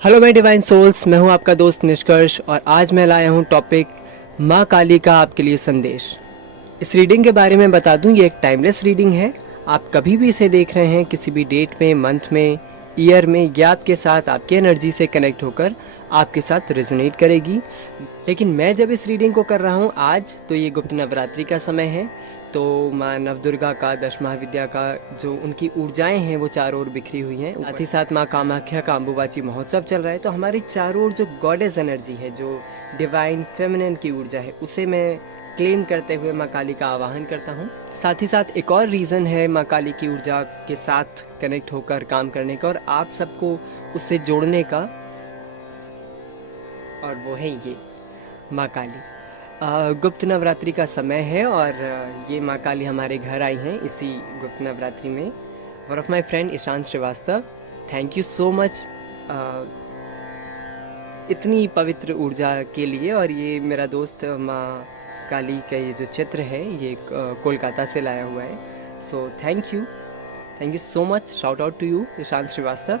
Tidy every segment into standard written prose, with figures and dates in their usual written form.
Hello my divine souls, मैं हूं आपका दोस्त निष्कर्ष और आज मैं लाया हूं टॉपिक माँ काली का आपके लिए संदेश। इस रीडिंग के बारे में बता दूं, ये एक टाइमलेस रीडिंग है। आप कभी भी इसे देख रहे हैं, किसी भी डेट में, मंथ में, ईयर में, या आपके साथ आपकी एनर्जी से कनेक्ट होकर आपके साथ रेजोनेट करेगी। लेकिन मैं जब इस रीडिंग को कर रहा हूँ आज, तो ये गुप्त नवरात्रि का समय है। तो माँ नवदुर्गा का, दश महाविद्या का जो उनकी ऊर्जाएं हैं वो चारों ओर बिखरी हुई हैं। साथ ही साथ माँ कामाख्या का अम्बुबाची महोत्सव चल रहा है। तो हमारी चारों ओर जो गॉडेस एनर्जी है, जो डिवाइन फेमिनिन की ऊर्जा है, उसे मैं क्लेम करते हुए माँ काली का आवाहन करता हूँ। साथ ही साथ एक और रीज़न है माँ काली की ऊर्जा के साथ कनेक्ट होकर काम करने का और आप सबको उससे जोड़ने का, और वो है ये माँ काली। गुप्त नवरात्रि का समय है और ये माँ काली हमारे घर आई हैं इसी गुप्त नवरात्रि में। One of my friend Ishaan Srivastava, thank you so much इतनी पवित्र ऊर्जा के लिए। और ये मेरा दोस्त माँ काली का ये जो चित्र है, ये कोलकाता से लाया हुआ है। So thank you so much, shout out to you Ishaan Srivastava,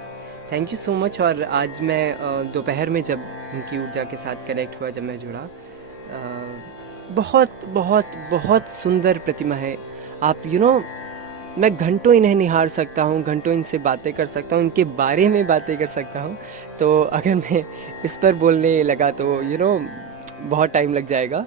thank you so much. और आज मैं दोपहर में जब उनकी ऊर्जा के साथ कनेक्ट हुआ, जब मैं जुड़ा, बहुत बहुत बहुत सुंदर प्रतिमा है। आप मैं घंटों इन्हें निहार सकता हूँ, घंटों इनसे बातें कर सकता हूँ, इनके बारे में बातें कर सकता हूँ। तो अगर मैं इस पर बोलने लगा तो बहुत टाइम लग जाएगा।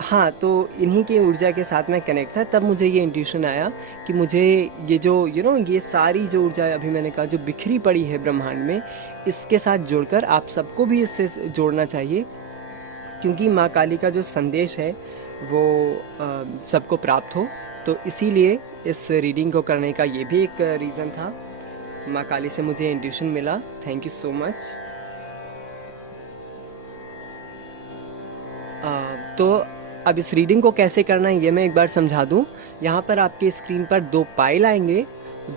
हाँ, तो इन्हीं की ऊर्जा के साथ मैं कनेक्ट था, तब मुझे ये इंट्यूशन आया कि मुझे ये जो ये सारी जो ऊर्जा अभी मैंने कहा जो बिखरी पड़ी है ब्रह्मांड में, इसके साथ जुड़कर आप सबको भी इससे जोड़ना चाहिए। क्योंकि माँ काली का जो संदेश है वो सबको प्राप्त हो। तो इसीलिए इस रीडिंग को करने का ये भी एक रीज़न था। माँ काली से मुझे इंट्यूशन मिला। Thank you so much. तो अब इस रीडिंग को कैसे करना है ये मैं एक बार समझा दूँ। यहाँ पर आपके स्क्रीन पर 2 पाइल आएंगे,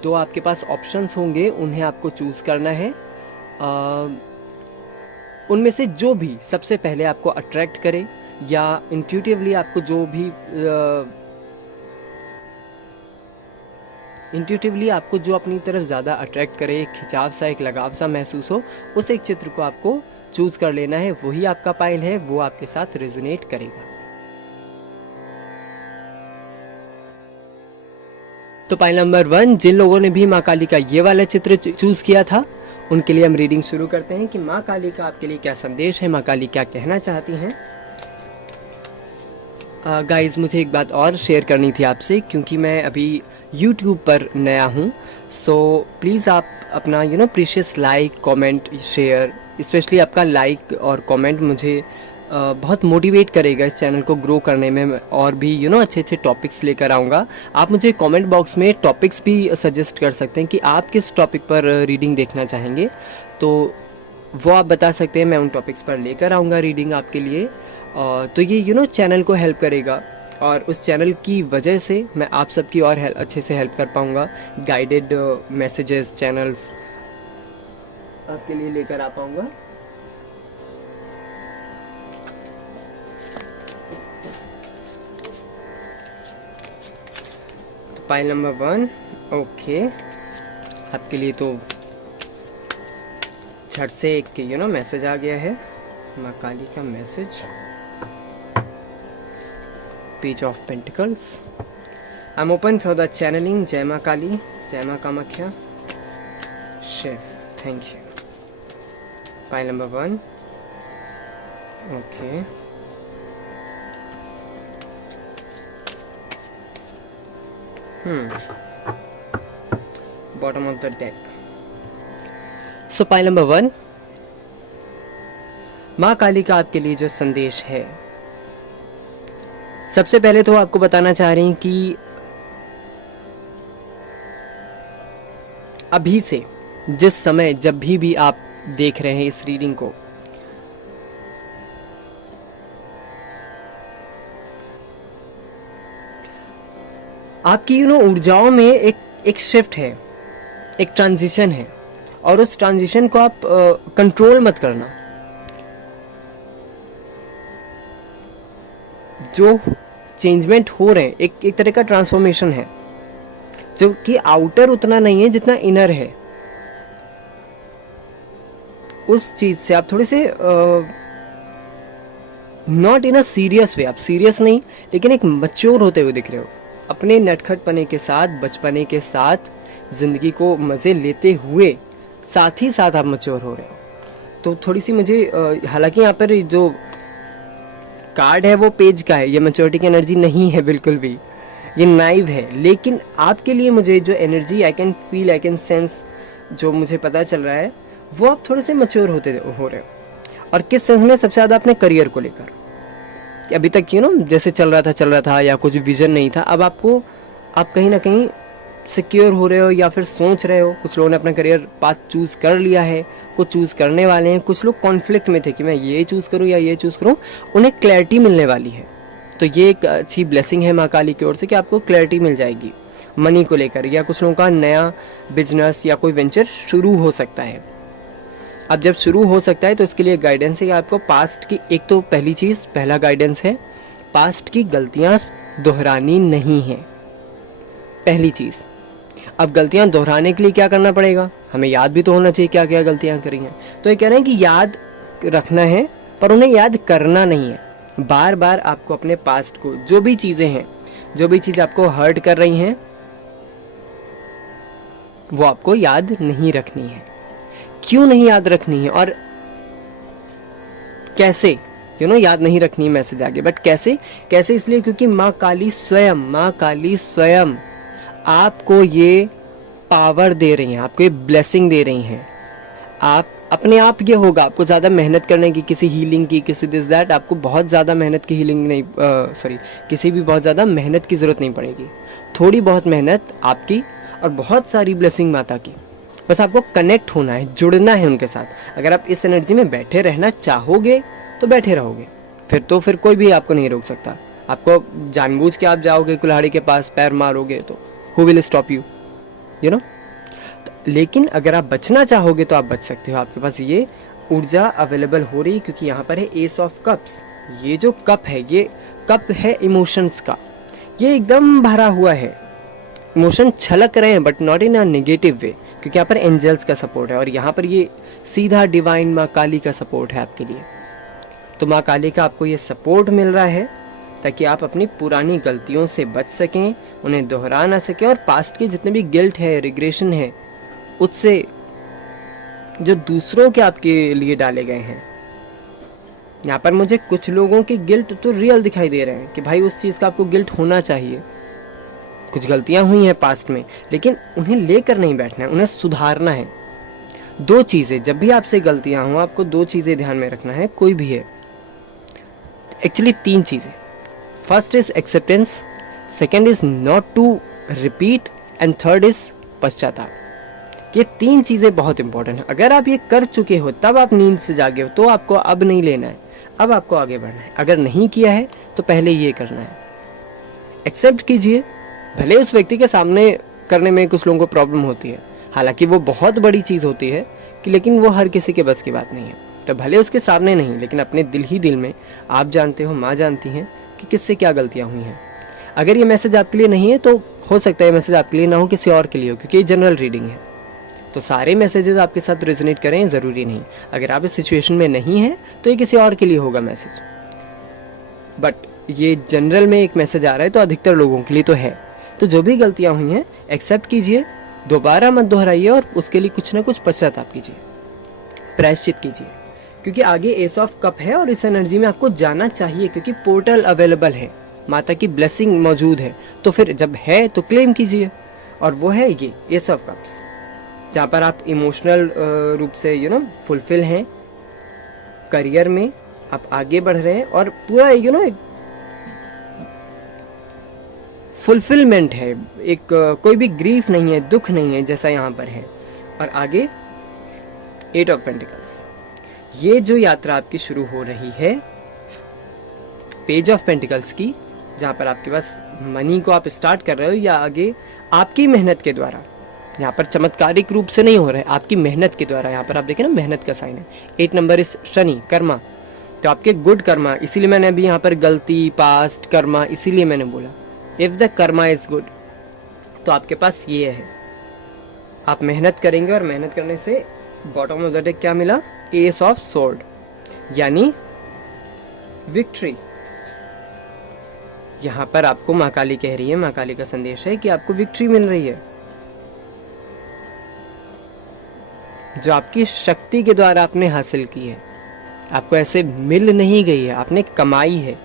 2 आपके पास ऑप्शंस होंगे, उन्हें आपको चूज़ करना है। उनमें से जो भी सबसे पहले आपको अट्रैक्ट करे या इंट्यूटिवली आपको जो भी जो अपनी तरफ ज़्यादा अट्रैक्ट करे, एक खिंचाव सा, एक लगाव सा महसूस हो, उस एक चित्र को आपको चूज कर लेना है। वही आपका पाइल है, वो आपके साथ रेजोनेट करेगा। तो पाइल नंबर 1, जिन लोगों ने भी माँ काली का ये वाला चित्र चूज किया था, उनके लिए हम रीडिंग शुरू करते हैं कि माँ काली का आपके लिए क्या संदेश है, माँ काली क्या कहना चाहती हैं। गाइस, मुझे एक बात और शेयर करनी थी आपसे, क्योंकि मैं अभी YouTube पर नया हूँ। सो प्लीज़ आप अपना precious like, comment, share, specially आपका लाइक और कमेंट मुझे बहुत मोटिवेट करेगा इस चैनल को ग्रो करने में। और भी अच्छे अच्छे टॉपिक्स लेकर आऊँगा। आप मुझे कमेंट बॉक्स में टॉपिक्स भी सजेस्ट कर सकते हैं कि आप किस टॉपिक पर रीडिंग देखना चाहेंगे, तो वो आप बता सकते हैं। मैं उन टॉपिक्स पर लेकर आऊँगा रीडिंग आपके लिए। तो ये चैनल को हेल्प करेगा और उस चैनल की वजह से मैं आप सबकी और अच्छे से हेल्प कर पाऊँगा। गाइडेड मैसेजेस, चैनल्स आपके लिए लेकर आ पाऊँगा। पाइल नंबर 1, ओके, आपके लिए तो झट से एक मैसेज आ गया है, माँ काली का message. Page of pentacles, I am open for the channeling. जय माँ काली, जय माँ Kamakhya, Shiv, thank you. Pile number 1, okay, bottom of the deck. So pile number 1, माँ काली का आपके लिए जो संदेश है, सबसे पहले तो आपको बताना चाह रही हैं कि अभी से, जिस समय, जब भी आप देख रहे हैं इस रीडिंग को, आपकी ऊर्जाओं में एक शिफ्ट है, एक ट्रांजिशन है। और उस ट्रांजिशन को आप कंट्रोल मत करना। जो चेंजमेंट हो रहे हैं, एक तरह का ट्रांसफॉर्मेशन है, जो कि आउटर उतना नहीं है जितना इनर है। उस चीज़ से आप थोड़े से नॉट इन अ सीरियस वे, आप सीरियस नहीं लेकिन एक मैच्योर होते हुए दिख रहे हो, अपने नटखटपने के साथ, बचपने के साथ, ज़िंदगी को मज़े लेते हुए साथ ही साथ आप मैच्योर हो रहे हो। तो थोड़ी सी मुझे हालांकि यहाँ पर जो कार्ड है वो पेज का है, ये मैच्योरिटी की एनर्जी नहीं है बिल्कुल भी, ये नाइव है। लेकिन आपके लिए मुझे जो energy I can feel, I can sense, जो मुझे पता चल रहा है वो आप थोड़े से मैच्योर हो रहे हो। और किस सेंस में? सबसे ज़्यादा अपने करियर को लेकर, कि अभी तक जैसे चल रहा था या कुछ विजन नहीं था, अब आप कहीं ना कहीं सिक्योर हो रहे हो या फिर सोच रहे हो। कुछ लोगों ने अपना करियर पाथ चूज़ कर लिया है, कुछ चूज़ करने वाले हैं, कुछ लोग कॉन्फ्लिक्ट में थे कि मैं ये चूज़ करूँ या ये चूज़ करूँ, उन्हें क्लैरिटी मिलने वाली है। तो ये एक अच्छी ब्लेसिंग है माँ काली की ओर से कि आपको क्लैरिटी मिल जाएगी मनी को लेकर, या कुछ लोगों का नया बिजनेस या कोई वेंचर शुरू हो सकता है। अब जब शुरू हो सकता है तो इसके लिए गाइडेंस है कि आपको पास्ट की, एक तो पहला गाइडेंस है, पास्ट की गलतियां दोहरानी नहीं है, पहली चीज़। अब गलतियां दोहराने के लिए क्या करना पड़ेगा? हमें याद भी तो होना चाहिए क्या क्या गलतियां करी हैं। तो ये कह रहे हैं कि याद रखना है पर उन्हें याद करना नहीं है। बार बार आपको अपने पास्ट को, जो भी चीज़ें हैं, जो भी चीज़ आपको हर्ट कर रही हैं, वो आपको याद नहीं रखनी है। क्यों नहीं याद रखनी है और कैसे याद नहीं रखनी है, मैसेज आगे। बट कैसे इसलिए क्योंकि माँ काली स्वयं आपको ये पावर दे रही हैं, आपको ये ब्लेसिंग दे रही हैं। आप अपने आप ये होगा, आपको ज़्यादा मेहनत करने की, किसी हीलिंग की, किसी दिस दैट, आपको बहुत ज़्यादा मेहनत की हीलिंग नहीं, किसी भी बहुत ज़्यादा मेहनत की ज़रूरत नहीं पड़ेगी। थोड़ी बहुत मेहनत आपकी और बहुत सारी ब्लेसिंग माता की। बस आपको कनेक्ट होना है, जुड़ना है उनके साथ। अगर आप इस एनर्जी में बैठे रहना चाहोगे तो बैठे रहोगे, फिर कोई भी आपको नहीं रोक सकता। आपको जानबूझ के आप जाओगे कुल्हाड़ी के पास, पैर मारोगे, तो हु विल स्टॉप यू, लेकिन अगर आप बचना चाहोगे तो आप बच सकते हो। आपके पास ये ऊर्जा अवेलेबल हो रही है क्योंकि यहाँ पर है एस ऑफ कप्स। ये जो कप है, ये कप है इमोशंस का, ये एकदम भरा हुआ है। इमोशन छलक रहे हैं but not in a negative way, क्योंकि यहाँ पर एंजल्स का सपोर्ट है और यहाँ पर ये सीधा डिवाइन माँ काली का सपोर्ट है आपके लिए। तो माँ काली का आपको ये सपोर्ट मिल रहा है ताकि आप अपनी पुरानी गलतियों से बच सकें, उन्हें दोहरा ना सकें, और पास्ट के जितने भी गिल्ट है, रिग्रेशन है, उससे जो दूसरों के आपके लिए डाले गए हैं। यहाँ पर मुझे कुछ लोगों के गिल्ट तो रियल दिखाई दे रहे हैं कि भाई उस चीज़ का आपको गिल्ट होना चाहिए। कुछ गलतियां हुई हैं पास्ट में, लेकिन उन्हें लेकर नहीं बैठना है, उन्हें सुधारना है। दो चीज़ें, जब भी आपसे गलतियां हों आपको दो चीज़ें ध्यान में रखना है, कोई भी है, एक्चुअली तीन चीज़ें। First is acceptance, second is not to repeat, and third is पश्चाताप। ये तीन चीज़ें बहुत इंपॉर्टेंट है। अगर आप ये कर चुके हो, तब आप नींद से जागे हो, तो आपको अब नहीं लेना है, अब आपको आगे बढ़ना है। अगर नहीं किया है तो पहले ये करना है, एक्सेप्ट कीजिए। भले उस व्यक्ति के सामने करने में कुछ लोगों को प्रॉब्लम होती है, हालांकि वो बहुत बड़ी चीज़ होती है कि, लेकिन वो हर किसी के बस की बात नहीं है। तो भले उसके सामने नहीं, लेकिन अपने दिल ही दिल में आप जानते हो, माँ जानती हैं कि किससे क्या गलतियाँ हुई हैं। अगर ये मैसेज आपके लिए नहीं है तो हो सकता है मैसेज आपके लिए ना हो, किसी और के लिए हो, क्योंकि ये जनरल रीडिंग है। तो सारे मैसेजेस आपके साथ रेजोनेट करें ज़रूरी नहीं। अगर आप इस सिचुएशन में नहीं हैं तो ये किसी और के लिए होगा मैसेज, बट ये जनरल में एक मैसेज आ रहा है तो अधिकतर लोगों के लिए तो है। तो जो भी गलतियाँ हुई हैं एक्सेप्ट कीजिए, दोबारा मत दोहराइए, और उसके लिए कुछ ना कुछ पश्चाताप कीजिए, प्रायश्चित कीजिए, क्योंकि आगे एस ऑफ कप है और इस एनर्जी में आपको जाना चाहिए, क्योंकि पोर्टल अवेलेबल है, माता की ब्लेसिंग मौजूद है। तो फिर जब है तो क्लेम कीजिए, और वो है ये एस ऑफ कप्स, जहाँ पर आप इमोशनल रूप से फुलफिल हैं, करियर में आप आगे बढ़ रहे हैं, और पूरा फुलफिलमेंट है, एक कोई भी ग्रीफ नहीं है, दुख नहीं है, जैसा यहाँ पर है। और आगे 8 ऑफ पेंटिकल्स, ये जो यात्रा आपकी शुरू हो रही है पेज ऑफ पेंटिकल्स की, जहाँ पर आपके पास मनी को आप स्टार्ट कर रहे हो, या आगे आपकी मेहनत के द्वारा, यहाँ पर चमत्कारिक रूप से नहीं हो रहा है, आपकी मेहनत के द्वारा। यहाँ पर आप देखें ना, मेहनत का साइन है। 8 नंबर इस शनि, कर्मा, तो आपके गुड कर्मा, इसीलिए मैंने अभी यहाँ पर गलती, पास्ट, कर्मा, इसीलिए मैंने बोला if the Karma is good, तो आपके पास ये है। आप मेहनत करेंगे और मेहनत करने से बॉटम ऑफ द डेक क्या मिला, एस ऑफ सोर्ड, यानी विक्ट्री। यहां पर आपको माँ काली कह रही है, माँ काली का संदेश है कि आपको विक्ट्री मिल रही है, जो आपकी शक्ति के द्वारा आपने हासिल की है। आपको ऐसे मिल नहीं गई है, आपने कमाई है।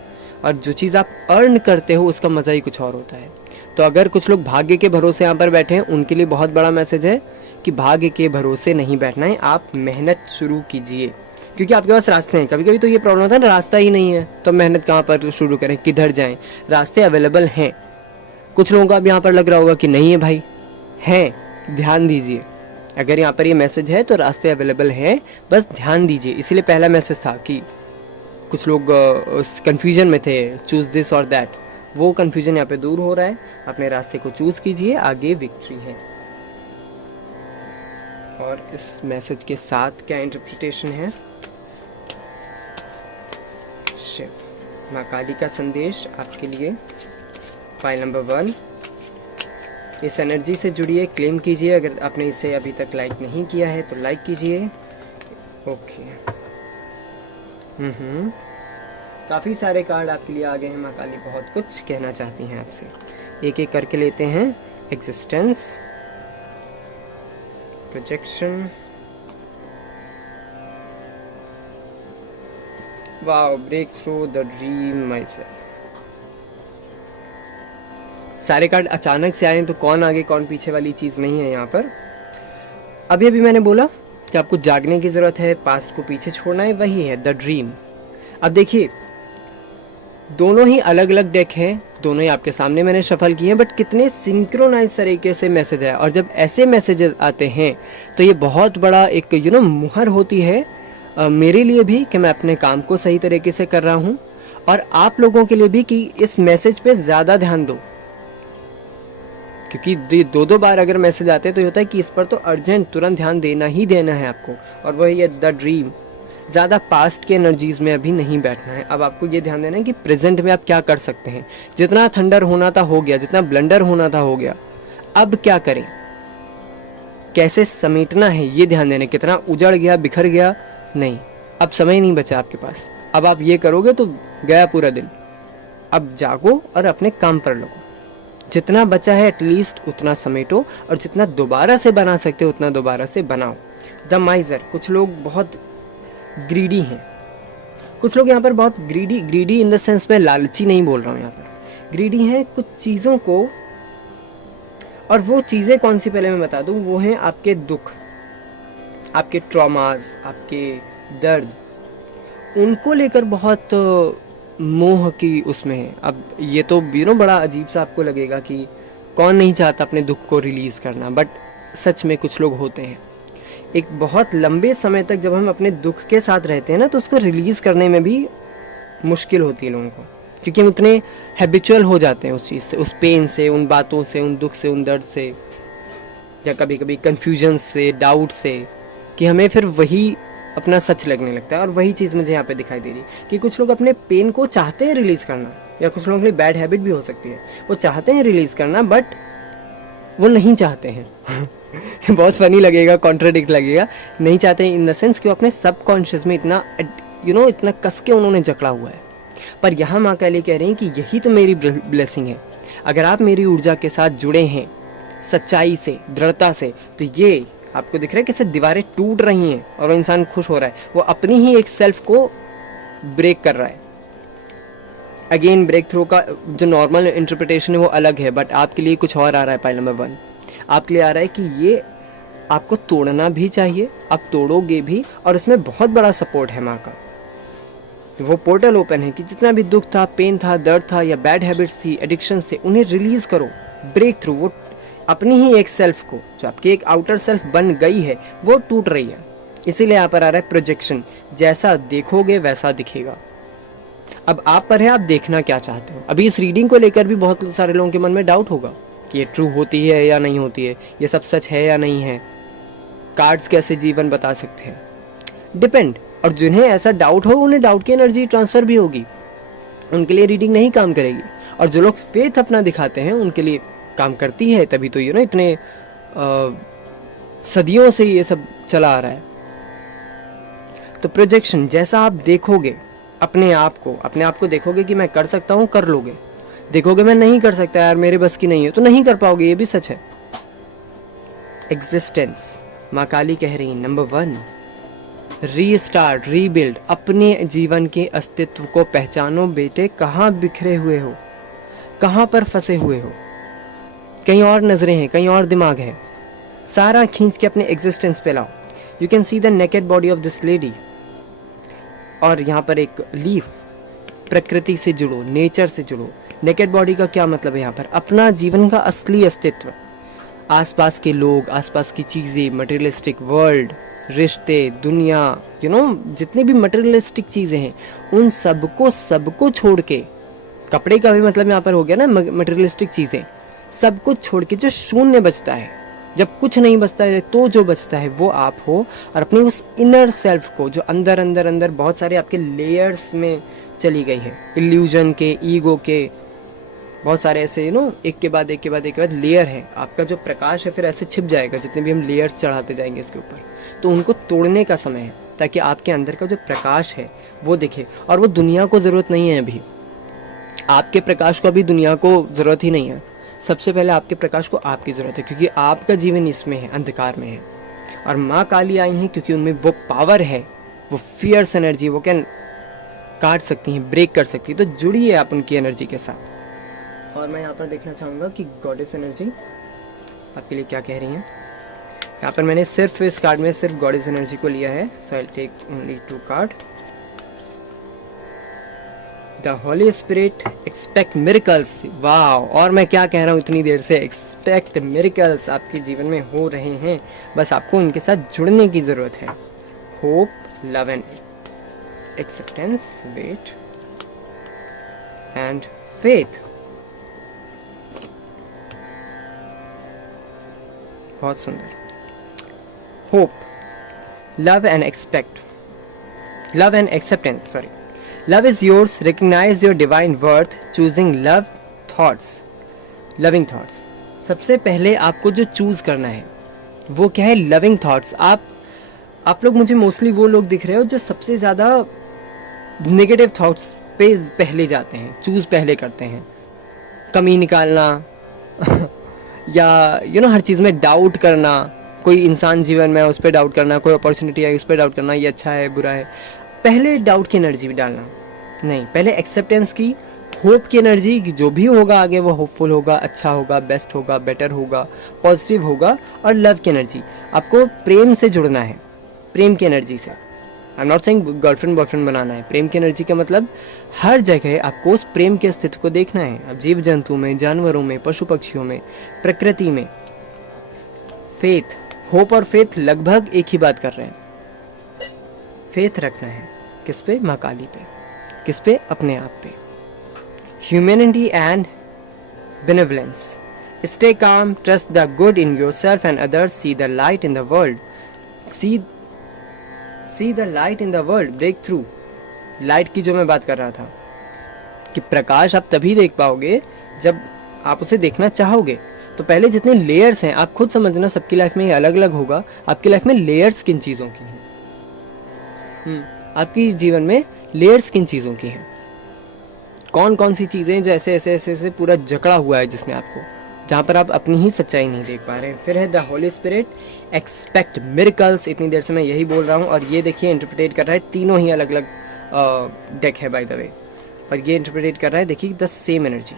और जो चीज़ आप अर्न करते हो उसका मज़ा ही कुछ और होता है। तो अगर कुछ लोग भाग्य के भरोसे यहाँ पर बैठे हैं, उनके लिए बहुत बड़ा मैसेज है कि भाग्य के भरोसे नहीं बैठना है, आप मेहनत शुरू कीजिए, क्योंकि आपके पास रास्ते हैं। कभी कभी तो ये प्रॉब्लम होता है ना, रास्ता ही नहीं है, तो मेहनत कहाँ पर शुरू करें, किधर जाएं? रास्ते अवेलेबल हैं। कुछ लोगों का अब यहाँ पर लग रहा होगा कि नहीं है भाई, हैं, ध्यान दीजिए। अगर यहाँ पर ये मैसेज है तो रास्ते अवेलेबल हैं, बस ध्यान दीजिए। इसीलिए पहला मैसेज था कि कुछ लोग उस कन्फ्यूजन में थे, चूज दिस और दैट, वो कन्फ्यूजन यहाँ पे दूर हो रहा है। अपने रास्ते को चूज कीजिए, आगे विक्ट्री है। और इस मैसेज के साथ क्या इंटरप्रिटेशन है? शिव, माँ काली का संदेश आपके लिए। फाइल नंबर 1, इस एनर्जी से जुड़िए, क्लेम कीजिए। अगर आपने इसे अभी तक लाइक नहीं किया है तो लाइक कीजिए। ओके, काफ़ी सारे कार्ड आपके लिए आ गए हैं। माँ काली बहुत कुछ कहना चाहती हैं आपसे। एक एक करके लेते हैं। Existence, projection, wow, break through the dream myself. सारे कार्ड अचानक से आए तो कौन आगे कौन पीछे वाली चीज़ नहीं है यहाँ पर। अभी अभी मैंने बोला कि आपको जागने की ज़रूरत है, पास्ट को पीछे छोड़ना है, वही है द ड्रीम। अब देखिए, दोनों ही अलग अलग डेक हैं, दोनों ही आपके सामने मैंने शफल किए हैं, बट कितने सिंक्रोनाइज तरीके से मैसेज है। और जब ऐसे मैसेजेस आते हैं तो ये बहुत बड़ा एक मुहर होती है मेरे लिए भी कि मैं अपने काम को सही तरीके से कर रहा हूँ, और आप लोगों के लिए भी कि इस मैसेज पे ज़्यादा ध्यान दो। क्योंकि दो दो बार अगर मैसेज आते हैं तो ये होता है कि इस पर तो अर्जेंट तुरंत ध्यान देना ही देना है आपको। और वही है द ड्रीम। ज़्यादा पास्ट के एनर्जीज में अभी नहीं बैठना है। अब आपको ये ध्यान देना है कि प्रेजेंट में आप क्या कर सकते हैं। जितना थंडर होना था हो गया, जितना ब्लंडर होना था हो गया। अब क्या करें, कैसे समेटना है, ये ध्यान देना। कितना उजड़ गया, बिखर गया, नहीं, अब समय नहीं बचा आपके पास। अब आप ये करोगे तो गया पूरा दिन। अब जागो और अपने काम पर लगो। जितना बचा है एटलीस्ट उतना समेटो, और जितना दोबारा से बना सकते हो उतना दोबारा से बनाओ। द माइजर, कुछ लोग बहुत ग्रीडी हैं। कुछ लोग यहाँ पर बहुत ग्रीडी इन द सेंस में लालची नहीं बोल रहा हूँ, यहाँ पर ग्रीडी हैं कुछ चीज़ों को। और वो चीज़ें कौन सी पहले मैं बता दूँ, वो हैं आपके दुख, आपके ट्रॉमाज, आपके दर्द, उनको लेकर बहुत मोह की उसमें है। अब ये तो बड़ा अजीब सा आपको लगेगा कि कौन नहीं चाहता अपने दुख को रिलीज़ करना, बट सच में कुछ लोग होते हैं। एक बहुत लंबे समय तक जब हम अपने दुख के साथ रहते हैं ना, तो उसको रिलीज़ करने में भी मुश्किल होती है लोगों को, क्योंकि हम उतने हैबिचुअल हो जाते हैं उस चीज़ से, उस पेन से, उन बातों से, उन दुख से, उन दर्द से, या कभी कभी कन्फ्यूजन से, डाउट से, कि हमें फिर वही अपना सच लगने लगता है। और वही चीज़ मुझे यहाँ पे दिखाई दे रही कि कुछ लोग अपने पेन को चाहते हैं रिलीज़ करना, या कुछ लोगों के लिए बैड हैबिट भी हो सकती है, वो चाहते हैं रिलीज़ करना बट वो नहीं चाहते हैं। बहुत फनी लगेगा, कॉन्ट्राडिक्ट लगेगा, नहीं चाहते हैं इन द सेंस कि वो अपने सबकॉन्शियस में इतना इतना कस के उन्होंने जकड़ा हुआ है। पर यहाँ माँ काली कह रही हैं कि यही तो मेरी ब्लेसिंग है। अगर आप मेरी ऊर्जा के साथ जुड़े हैं सच्चाई से, दृढ़ता से, तो ये आपको दिख रहा है कैसे दीवारें टूट रही हैं और वो इंसान खुश हो रहा है। वो अपनी ही एक सेल्फ को ब्रेक कर रहा है। अगेन ब्रेक थ्रू का जो नॉर्मल इंटरप्रिटेशन है वो अलग है, बट आपके लिए कुछ और आ रहा है। पाइल नंबर 1 आपके लिए आ रहा है कि ये आपको तोड़ना भी चाहिए, आप तोड़ोगे भी, और उसमें बहुत बड़ा सपोर्ट है माँ का। वो पोर्टल ओपन है कि जितना भी दुख था, पेन था, दर्द था, या बैड हैबिट्स थी, एडिक्शंस थे, उन्हें रिलीज करो। ब्रेक थ्रू, वो अपनी ही एक सेल्फ को, जो आपकी एक आउटर सेल्फ बन गई है, वो टूट रही है। इसीलिए यहाँ पर आ रहा है प्रोजेक्शन। जैसा देखोगे वैसा दिखेगा। अब आप पर है, आप देखना क्या चाहते हो। अभी इस रीडिंग को लेकर भी बहुत सारे लोगों के मन में डाउट होगा कि ये ट्रू होती है या नहीं होती है, ये सब सच है या नहीं है, कार्ड्स कैसे जीवन बता सकते हैं, डिपेंड। और जिन्हें ऐसा डाउट हो, उन्हें डाउट की एनर्जी ट्रांसफर भी होगी, उनके लिए रीडिंग नहीं काम करेगी। और जो लोग फेथ अपना दिखाते हैं उनके लिए काम करती है। तभी तो इतने सदियों से ये सब चला आ रहा है। तो प्रोजेक्शन, जैसा आप देखोगे अपने आप को देखोगे कि मैं कर सकता हूँ, कर लोगे। देखोगे मैं नहीं कर सकता यार, मेरे बस की नहीं है, तो नहीं कर पाओगे, ये भी सच है। एग्जिस्टेंस, माँ काली कह रही नंबर 1, रीस्टार्ट, रीबिल्ड, अपने जीवन के अस्तित्व को पहचानो बेटे, कहाँ बिखरे हुए हो, कहाँ पर फंसे हुए हो, कहीं और नजरें हैं, कहीं और दिमाग है, सारा खींच के अपने एग्जिस्टेंस पे लाओ। You can see the naked body of this lady, और यहाँ पर एक लीफ, प्रकृति से जुड़ो, नेचर से जुड़ो। नेकेड बॉडी का क्या मतलब है यहाँ पर? अपना जीवन का असली अस्तित्व, आसपास के लोग, आसपास की चीज़ें, मटेरियलिस्टिक वर्ल्ड, रिश्ते, दुनिया, जितनी भी मटेरियलिस्टिक चीज़ें हैं, उन सबको छोड़ के, कपड़े का भी मतलब यहाँ पर हो गया ना मटेरियलिस्टिक चीज़ें, सब कुछ छोड़ के जो शून्य बचता है, जब कुछ नहीं बचता है तो जो बचता है वो आप हो। और अपनी उस इनर सेल्फ को, जो अंदर अंदर अंदर बहुत सारे आपके लेयर्स में चली गई है, इल्यूजन के, ईगो के, बहुत सारे ऐसे एक के बाद एक के बाद एक के बाद लेयर है। आपका जो प्रकाश है फिर ऐसे छिप जाएगा जितने भी हम लेयर्स चढ़ाते जाएंगे इसके ऊपर। तो उनको तोड़ने का समय है, ताकि आपके अंदर का जो प्रकाश है वो दिखे। और वो दुनिया को ज़रूरत नहीं है अभी, आपके प्रकाश को अभी दुनिया को ज़रूरत ही नहीं है। सबसे पहले आपके प्रकाश को आपकी ज़रूरत है, क्योंकि आपका जीवन इसमें है, अंधकार में है। और माँ काली आई हैं क्योंकि उनमें वो पावर है, वो फियर्स एनर्जी, वो कैन काट सकती हैं, ब्रेक कर सकती है। तो जुड़िए आप उनकी एनर्जी के साथ। और मैं यहाँ पर देखना चाहूँगा कि गॉडेस एनर्जी आपके लिए क्या कह रही हैं। यहाँ पर मैंने सिर्फ इस कार्ड में सिर्फ गॉडेस एनर्जी को लिया है, so I take only 2 card. The holy spirit expect miracles, वाह, और मैं क्या कह रहा हूँ इतनी देर से, एक्सपेक्ट मिरेकल्स आपके जीवन में हो रहे हैं, बस आपको उनके साथ जुड़ने की ज़रूरत है। Hope, love and acceptance, wait and faith. बहुत सुंदर। Hope, love and acceptance, sorry. Love is yours, recognise your divine worth, choosing loving thoughts. सबसे पहले आपको जो चूज करना है वो क्या है? Loving thoughts. आप लोग मुझे मोस्टली वो लोग दिख रहे हो जो सबसे ज़्यादा नेगेटिव थॉट्स पे पहले जाते हैं, चूज पहले करते हैं, कमी निकालना या हर चीज़ में डाउट करना, कोई इंसान जीवन में उस पर डाउट करना, कोई अपॉर्चुनिटी आई उस पर डाउट करना, ये अच्छा है बुरा है, पहले डाउट की एनर्जी डालना नहीं, पहले एक्सेप्टेंस की, होप की एनर्जी कि जो भी होगा आगे वो होपफुल होगा, अच्छा होगा, बेस्ट होगा, बेटर होगा, पॉजिटिव होगा। और लव की एनर्जी, आपको प्रेम से जुड़ना है, प्रेम की एनर्जी से। I am not saying girlfriend boyfriend बनाना है। प्रेम की एनर्जी का मतलब हर जगह आपको उस प्रेम के अस्तित्व को देखना है। अब जीव जंतु में, जानवरों में, पशु पक्षियों में, प्रकृति में। फेथ, होप और फेथ लगभग एक ही बात कर रहे हैं। फेथ रखना है किस पे? माँ काली पे। किस पे? अपने आप पे। Humanity and benevolence, stay calm, trust the good in yourself and others, see the light in the world, see the light in the world, break through. Light की जो मैं बात कर रहा था कि प्रकाश आप तभी देख पाओगे जब आप उसे देखना चाहोगे। तो पहले जितने लेयर्स हैं आप खुद समझना, सबकी लाइफ में ये अलग अलग होगा। आपकी लाइफ में लेयर्स किन चीज़ों की हैं? आपकी जीवन में लेयर्स किन चीज़ों की हैं? कौन कौन सी चीज़ें जो ऐसे ऐसे ऐसे ऐसे पूरा जकड़ा हुआ है जिसमें आपको, जहाँ पर आप अपनी ही सच्चाई नहीं देख पा रहे हैं। फिर है the holy spirit expect miracles. इतनी देर से मैं यही बोल रहा हूँ और ये देखिए इंटरप्रेट कर रहा है, तीनों ही अलग अलग डेक है बाय द वे, और ये इंटरप्रेट कर रहा है, देखिए द सेम एनर्जी।